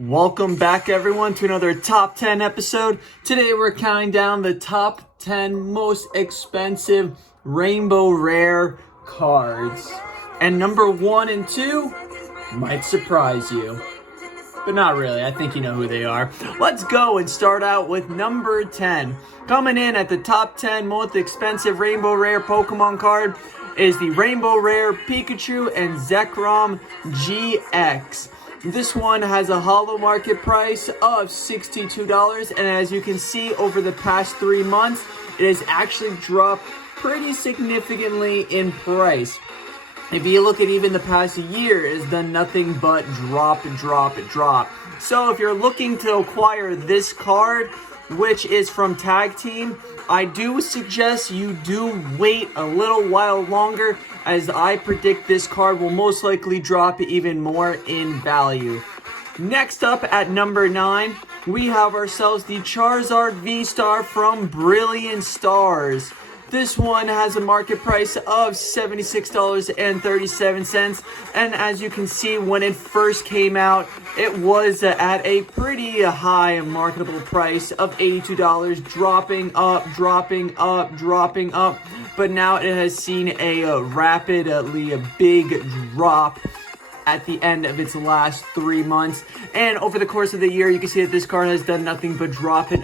Welcome back, everyone, to another Top 10 episode. Today we're counting down the top 10 most expensive Rainbow Rare cards. And number 1 and 2 might surprise you. But not really, I think you know who they are. Let's go and start out with number 10. Coming in at the top 10 most expensive Rainbow Rare Pokemon card is the Rainbow Rare Pikachu and Zekrom GX. This one has a holo market price of $62, and as you can see over the past 3 months, it has actually dropped pretty significantly in price. If you look at even the past year, it's done nothing but drop. So if you're looking to acquire this card, which is from Tag Team, I do suggest you do wait a little while longer, as I predict this card will most likely drop even more in value. Next up at number 9, we have ourselves the Charizard V-Star from Brilliant Stars. This one has a market price of $76.37, and as you can see, when it first came out, it was at a pretty high marketable price of $82, dropping up, but now it has seen a rapidly big drop at the end of its last 3 months, and over the course of the year, you can see that this card has done nothing but drop in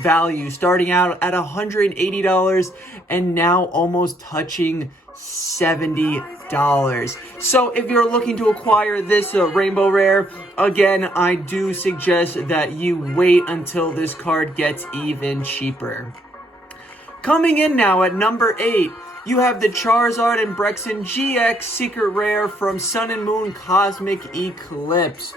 value, starting out at $180 and now almost touching $70. So if you're looking to acquire this Rainbow Rare, again, I do suggest that you wait until this card gets even cheaper. Coming in now at number 8, you have the Charizard and Brexen GX Secret Rare from Sun and Moon Cosmic Eclipse.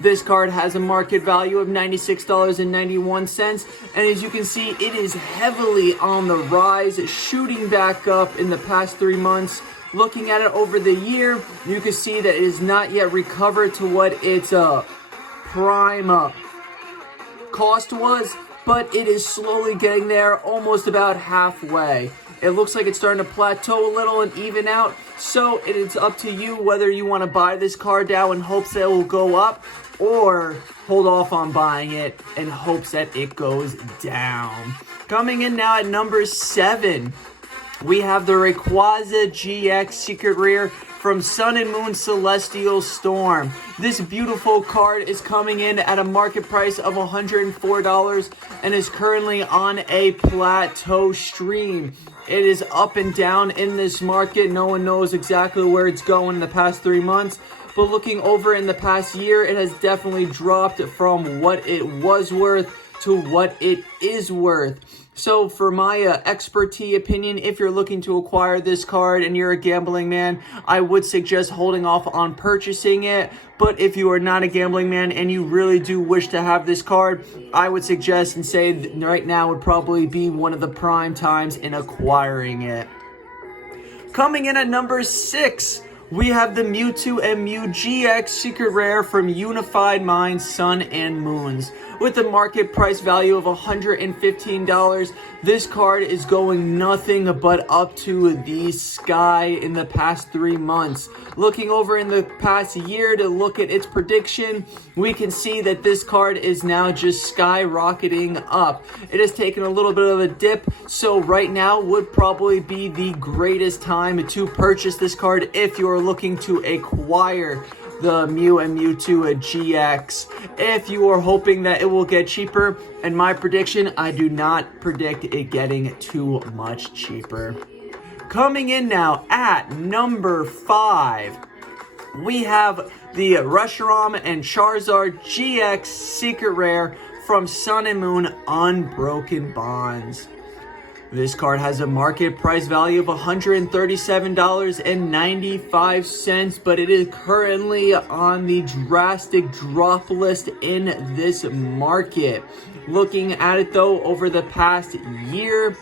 This card has a market value of $96.91, and as you can see, it is heavily on the rise, shooting back up in the past 3 months. Looking at it over the year, you can see that it is not yet recovered to what its prime cost was, but it is slowly getting there, almost about halfway. It looks like it's starting to plateau a little and even out, so it is up to you whether you want to buy this card now in hopes that it will go up, or hold off on buying it in hopes that it goes down. Coming in now at number 7, we have the Rayquaza GX Secret Rare from Sun and Moon Celestial Storm. This beautiful card is coming in at a market price of $104 and is currently on a plateau stream. It is up and down in this market. No one knows exactly where it's going in the past 3 months. But looking over in the past year, it has definitely dropped from what it was worth to what it is worth. So for my expertise opinion, if you're looking to acquire this card and you're a gambling man, I would suggest holding off on purchasing it. But if you are not a gambling man and you really do wish to have this card, I would suggest and say that right now would probably be one of the prime times in acquiring it. Coming in at number 6, we have the Mewtwo and Mew GX Secret Rare from Unified Minds Sun and Moons. With a market price value of $115, this card is going nothing but up to the sky in the past 3 months. Looking over in the past year to look at its prediction, we can see that this card is now just skyrocketing up. It has taken a little bit of a dip, so right now would probably be the greatest time to purchase this card if you are looking to acquire the Mew and Mewtwo GX. If you are hoping that it will get cheaper, and my prediction, I do not predict it getting too much cheaper. Coming in now at number 5, we have the Reshiram and Charizard GX Secret Rare from Sun and Moon Unbroken Bonds. This card has a market price value of $137.95, but it is currently on the drastic drop list in this market. Looking at it though, over the past year,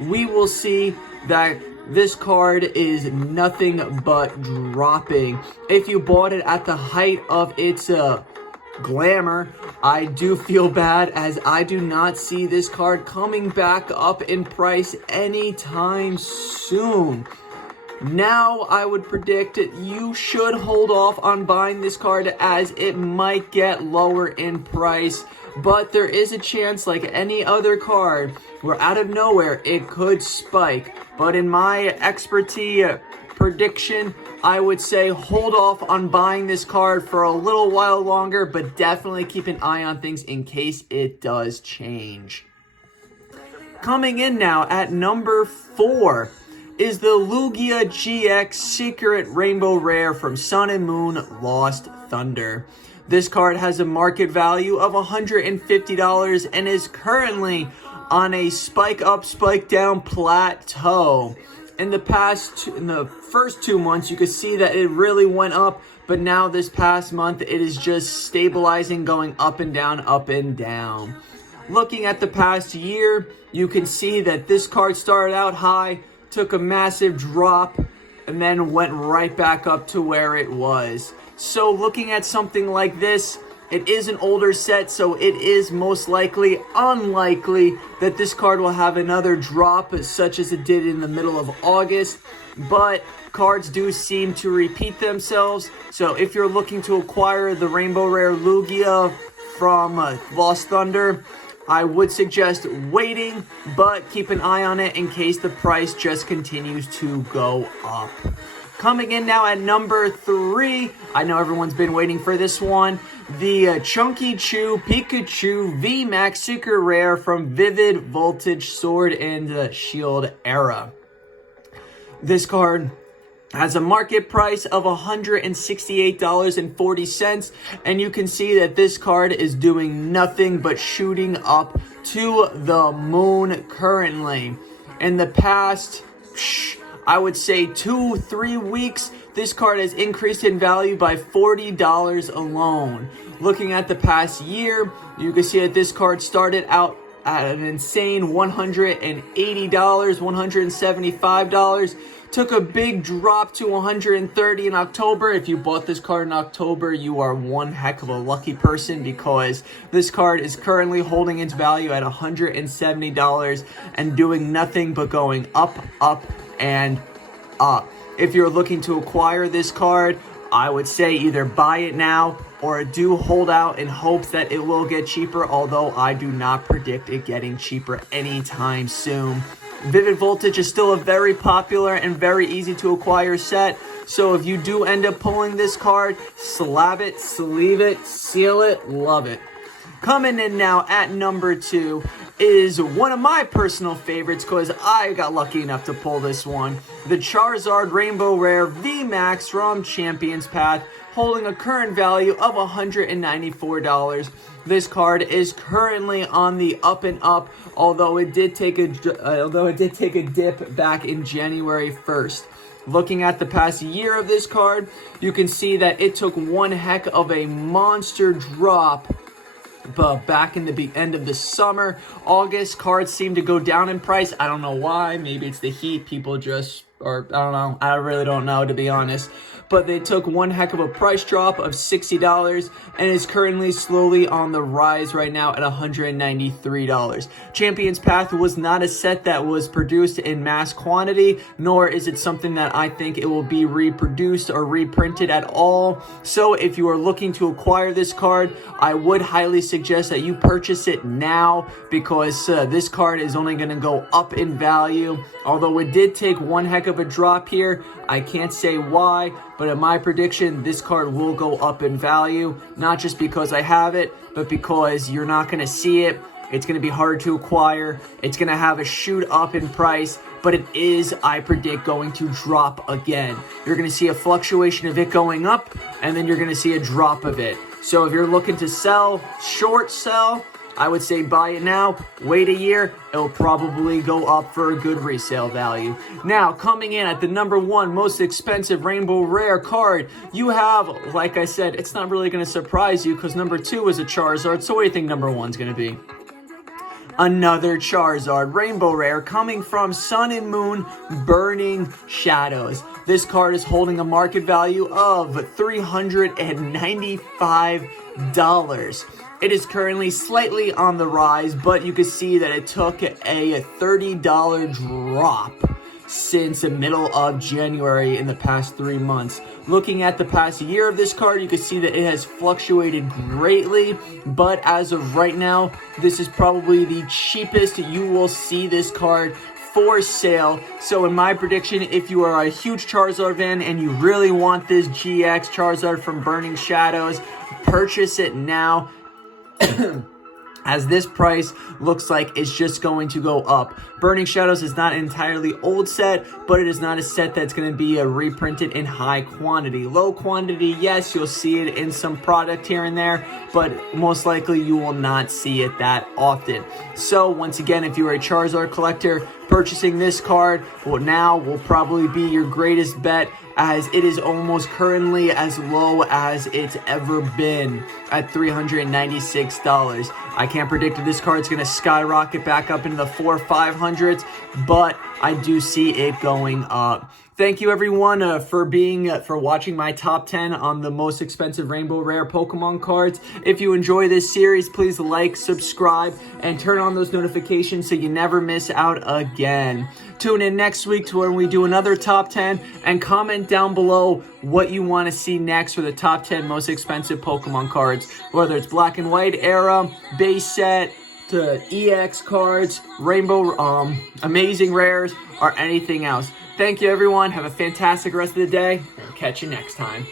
we will see that this card is nothing but dropping. If you bought it at the height of its glamour, I do feel bad, as I do not see this card coming back up in price anytime soon. Now, I would predict you should hold off on buying this card as it might get lower in price. But there is a chance, like any other card, where out of nowhere it could spike. But in my expertise prediction, I would say hold off on buying this card for a little while longer, but definitely keep an eye on things in case it does change. Coming in now at number 4 is the Lugia GX Secret Rainbow Rare from Sun and Moon Lost Thunder. This card has a market value of $150 and is currently on a spike up, spike down plateau. In the first 2 months, you could see that it really went up, but now this past month, it is just stabilizing, going up and down, up and down. Looking at the past year, you can see that this card started out high, took a massive drop, and then went right back up to where it was. So looking at something like this, it is an older set, so it is most likely unlikely that this card will have another drop such as it did in the middle of August. But cards do seem to repeat themselves. So if you're looking to acquire the Rainbow Rare Lugia from Lost Thunder, I would suggest waiting, but keep an eye on it in case the price just continues to go up. Coming in now at number 3, I know everyone's been waiting for this one, the Chunky Chew Pikachu VMAX Secret Rare from Vivid Voltage Sword and Shield era. This card has a market price of $168.40, and you can see that this card is doing nothing but shooting up to the moon currently. In the past, I would say 2-3 weeks, this card has increased in value by $40 alone. Looking at the past year, you can see that this card started out at an insane $180, $175. Took a big drop to $130 in October. If you bought this card in October, you are one heck of a lucky person because this card is currently holding its value at $170 and doing nothing but going up, up, and up. If you're looking to acquire this card, I would say either buy it now or do hold out in hopes that it will get cheaper, although I do not predict it getting cheaper anytime soon. Vivid Voltage is still a very popular and very easy to acquire set, so if you do end up pulling this card, slab it, sleeve it, seal it, love it. Coming in now at number 2 is one of my personal favorites because I got lucky enough to pull this one. The Charizard Rainbow Rare VMAX from Champions Path, holding a current value of $194. This card is currently on the up and up, although it did take a dip back in January 1st. Looking at the past year of this card, you can see that it took one heck of a monster drop. But back in the end of the summer, August, cards seem to go down in price. I don't know why. Maybe it's the heat. People just, or I don't know. I really don't know, to be honest. But they took one heck of a price drop of $60 and is currently slowly on the rise right now at $193. Champions Path was not a set that was produced in mass quantity, nor is it something that I think it will be reproduced or reprinted at all. So if you are looking to acquire this card, I would highly suggest that you purchase it now because this card is only going to go up in value. Although it did take one heck of a drop here, I can't say why, but in my prediction, this card will go up in value, not just because I have it, but because you're not going to see it. It's going to be hard to acquire. It's going to have a shoot up in price, but it is, I predict, going to drop again. You're going to see a fluctuation of it going up, and then you're going to see a drop of it. So if you're looking to sell, short sell, I would say buy it now, wait a year, it'll probably go up for a good resale value. Now, coming in at the number 1 most expensive Rainbow Rare card, you have, like I said, it's not really going to surprise you because number 2 is a Charizard, so what do you think number 1's going to be? Another Charizard Rainbow Rare coming from Sun and Moon Burning Shadows. This card is holding a market value of $395. It is currently slightly on the rise, but you can see that it took a $30 drop. since the middle of January in the past 3 months. Looking at the past year of this card, you can see that it has fluctuated greatly, but as of right now, this is probably the cheapest you will see this card for sale. So in my prediction, if you are a huge Charizard fan and you really want this GX Charizard from Burning Shadows, purchase it now. As this price looks like it's just going to go up. Burning Shadows is not an entirely old set, but it is not a set that's going to be reprinted in high quantity. Low quantity, yes, you'll see it in some product here and there, but most likely you will not see it that often. So once again, if you are a Charizard collector, purchasing this card now will probably be your greatest bet, as it is almost currently as low as it's ever been at $396. I can't predict if this card's going to skyrocket back up into the 400s or 500s, but I do see it going up. Thank you everyone for watching my top 10 on the most expensive Rainbow Rare Pokemon cards. If you enjoy this series, please like, subscribe, and turn on those notifications so you never miss out again. Tune in next week to when we do another top 10, and comment down below what you want to see next for the top 10 most expensive Pokemon cards, whether it's Black and White era, base set, to EX cards, Rainbow, Amazing Rares, or anything else. Thank you everyone. Have a fantastic rest of the day. I'll catch you next time.